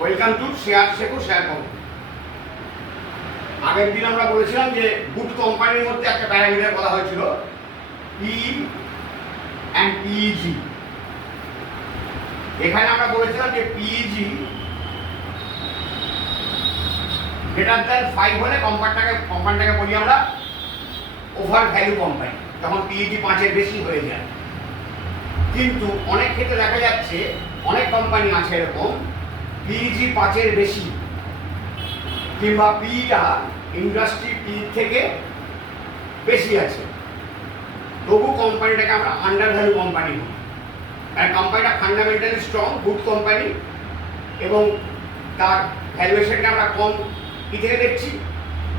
Welcome to share শেখো share করো। আগের দিন আমরা বলেছিলাম যে গুড কোম্পানির মধ্যে একটা প্যারামিটার বলা হয়েছিল পি অ্যান্ড পিইজি। এখানে আমরা বলেছিলাম যে পিইজি গ্রেটার দ্যান 5 হলে কোম্পানিটাকে বলি আমরা ওভার ভ্যালু কোম্পানি, তখন পিইজি 5-এর বেশি হয়ে যায়। কিন্তু অনেক ক্ষেত্রে দেখা যাচ্ছে অনেক কোম্পানি আছে এরকম পিইজি 5-এর বেশি, কিংবা পিটা ইন্ডাস্ট্রি পি থেকে বেশি আছে, তবু কোম্পানিটাকে আমরা আন্ডার ভ্যালু কোম্পানি বলি। কারণ কোম্পানিটা ফান্ডামেন্টালি স্ট্রং, গুড কোম্পানি, এবং তার ভ্যালুয়েশনটা আমরা কম কি থেকে দেখছি,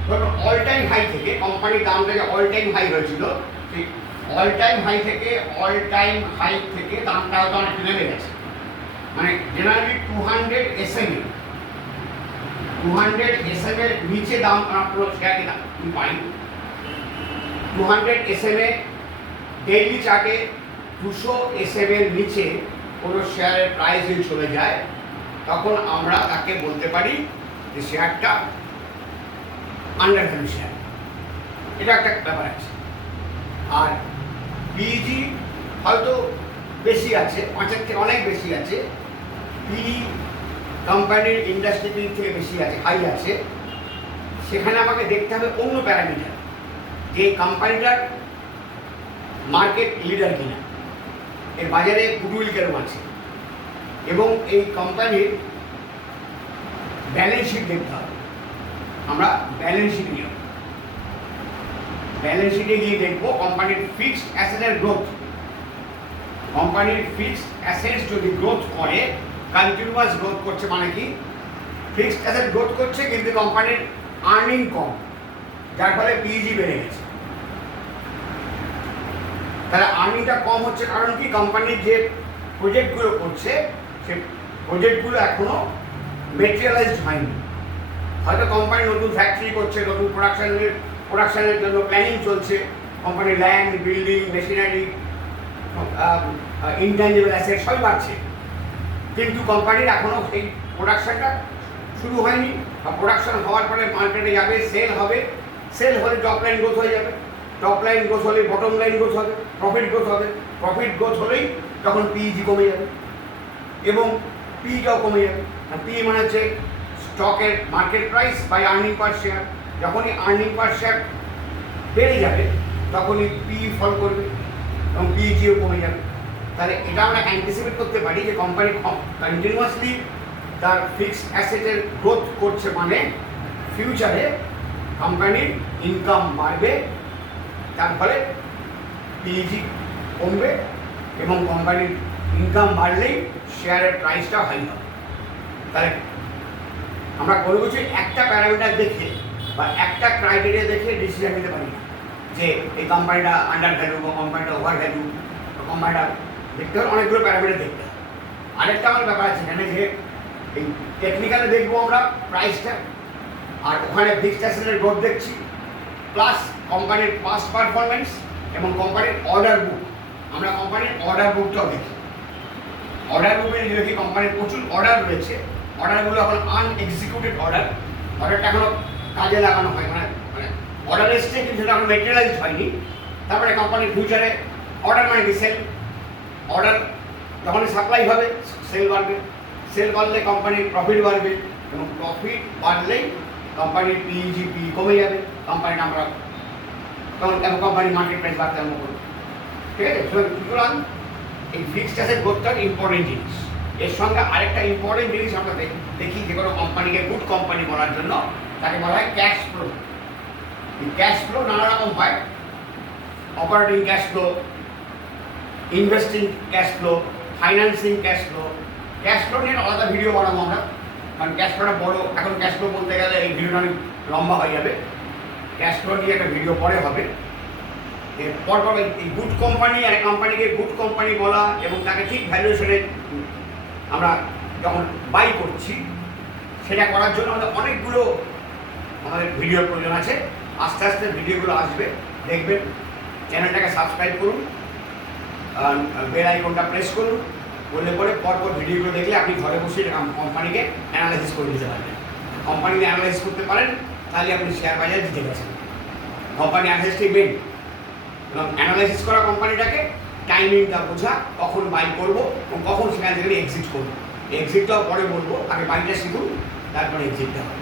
ধরুন অল টাইম হাই থেকে কোম্পানির দামটা যে অল টাইম হাই হয়েছিল, সেই অল টাইম হাই থেকে দামটা হয়তো অনেক নেমে গেছে। মানে জেনারেলি 200 SMA এর নিচে দাম আমরা পুরো শেয়ারকে পাই। 200 SMA ডেইলি চার্টে 200 SMA এর নিচে কোনো শেয়ারের প্রাইস যদি চলে যায়, তখন আমরা তাকে বলতে পারি যে শেয়ারটা আন্ডার ভ্যালু শেয়ার। এটা একটা ব্যাপার আছে। আর পিইজি হয়তো বেশি আছে, 5-এর থেকে অনেক বেশি আছে, পি কোম্পানির ইন্ডাস্ট্রি পি থেকে বেশি আছে, হাই আছে। সেখানে আমাকে দেখতে হবে অন্য প্যারামিটার, যে কোম্পানিটার মার্কেট লিডার কিনা, এর বাজারে গুডউইল কেরম আছে, এবং এই কোম্পানির ব্যালেন্স শিট দেখতে হবে। আমরা ব্যালেন্স শিট নিয়ে ব্যালেন্স শিটে গিয়ে দেখবো কোম্পানির ফিক্সড অ্যাসেটের গ্রোথ। কোম্পানির ফিক্সড অ্যাসেটস যদি গ্রোথ করে, কন্টিনিউয়াস গ্রোথ করছে, মানে কি ফিক্সড অ্যাসেট গ্রোথ করছে কিন্তু কোম্পানির আর্নিং কম, যার ফলে পিইজি বেড়ে গেছে। তাহলে আর্নিংটা কম হচ্ছে কারণ কি, কোম্পানির যে প্রজেক্টগুলো করছে সে প্রজেক্টগুলো এখনো মেটেরিয়ালাইজড হয়নি। হয়তো কোম্পানি নতুন ফ্যাক্টরি করছে, নতুন প্রোডাকশনের জন্য প্ল্যানিং চলছে, কোম্পানির land, building, machinery, intangible asset সবই বাড়ছে, কিন্তু কোম্পানির এখনও সেই প্রোডাকশনটা শুরু হয়নি। বা প্রোডাকশন হওয়ার পরে মার্কেটে যাবে, সেল হলে টপ লাইন গ্রোথ হয়ে যাবে, টপ লাইন গ্রোথ হলে বটম লাইন গ্রোথ হবে, প্রফিট গ্রোথ হলেই তখন পিইজি কমে যাবে এবং পিটাও কমে যাবে। পি মানে হচ্ছে স্টকের market price by earning per share. যখনই আর্নিং পার শেয়ার বেড়ে যাবে তখনই পি ফল করবে এবং পিইজিও কমে যাবে। তাহলে এটা আমরা অ্যান্টিসিপেট করতে পারি যে কোম্পানি কন্টিনিউয়াসলি তার ফিক্সড অ্যাসেটের গ্রোথ করছে, মানে ফিউচারে কোম্পানির ইনকাম বাড়বে, তার ফলে পিইজি কমবে, এবং কোম্পানির ইনকাম বাড়লেই শেয়ারের প্রাইসটা হাই হবে। তাহলে আমরা কোনো কিছু একটা প্যারামিটার দেখে বা একটা ক্রাইটেরিয়া দেখে ডিসিশন নিতে পারি না যে এই কোম্পানিটা আন্ডার ভ্যালু বা কোম্পানিটা ওভার ভ্যালু বা কোম্পানিটা দেখতে হবে, অনেকগুলো প্যারামিটার দেখতে হবে। আরেকটা আমার ব্যাপার আছে এখানে, যে এই টেকনিক্যালে দেখবো আমরা প্রাইসটা, আর ওখানে ফিক্সড অ্যাসেটের গ্রোথ দেখছি, প্লাস কোম্পানির পাস্ট পারফরমেন্স এবং কোম্পানির অর্ডার বুক। আমরা কোম্পানির অর্ডার বুকটাও দেখি। অর্ডার বুকে দেখি কোম্পানির প্রচুর অর্ডার রয়েছে, অর্ডারগুলো এখন আনএক্সিকিউটেড অর্ডারটা এখনো কাজে লাগানো হয়, মানে অর্ডার এসছে কিন্তু সেটা এখন মেটেরিয়ালাইজড হয়নি। তারপরে কোম্পানির ফিউচারে অর্ডার মানে কি সেল, অর্ডার যখনই সাপ্লাই হবে সেল বাড়বে, সেল বাড়লে কোম্পানির প্রফিট বাড়বে, এবং প্রফিট বাড়লেই কোম্পানির পিইজি কমে যাবে, কোম্পানির আমরা তখন কোম্পানির মার্কেট প্রাইস বাড়তে আরম্ভ করবে। ঠিক আছে, সুতরাং এই ফিক্সড অ্যাসেট গ্রোথটা ইম্পর্টেন্ট জিনিস। এর সঙ্গে আরেকটা ইম্পর্টেন্ট জিনিস আমরা দেখি, যে কোনো কোম্পানিকে গুড কোম্পানি বলার জন্য তাকে বলা হয় ক্যাশ ফ্লো। এই ক্যাশ ফ্লো নানা রকম হয়, operating cash flow, investing cash flow, financing cash flow. Cash flow নিয়ে আলাদা ভিডিও বানাবো আমরা, কারণ ক্যাশ ফ্লোটা বড়, এখন ক্যাশ ফ্লো বলতে গেলে এই ভিডিওটা অনেক লম্বা হয়ে যাবে। ক্যাশ ফ্লো নিয়ে একটা ভিডিও পরে হবে। পরপর এই গুড কোম্পানি আর কোম্পানিকে গুড কোম্পানি বলা এবং তাকে ঠিক ভ্যালুয়েশনে আমরা যখন বাই করছি, সেটা করার জন্য আমাদের ভিডিওর প্রয়োজন আছে। আস্তে আস্তে ভিডিওগুলো আসবে, দেখবেন। চ্যানেলটাকে সাবস্ক্রাইব করুন, বেল আইকনটা প্রেস করুন, বললে পরে পরপর ভিডিওগুলো দেখলে আপনি ঘরে বসে কোম্পানিকে অ্যানালাইসিস করে দিতে পারবেন। কোম্পানিকে অ্যানালাইসিস করতে পারেন, তাহলে আপনি শেয়ার বাজারে জিতে গেছেন। কোম্পানি অ্যানালাইসিসটাই মেন, এবং অ্যানালাইসিস করা কোম্পানিটাকে টাইমিংটা বোঝা, কখন বাই করবো এবং কখন সেখান থেকে এক্সিট করবো। এক্সিটটাও পরে বলবো, আগে বাইটা শিখুন, তারপরে এক্সিটটা হবে।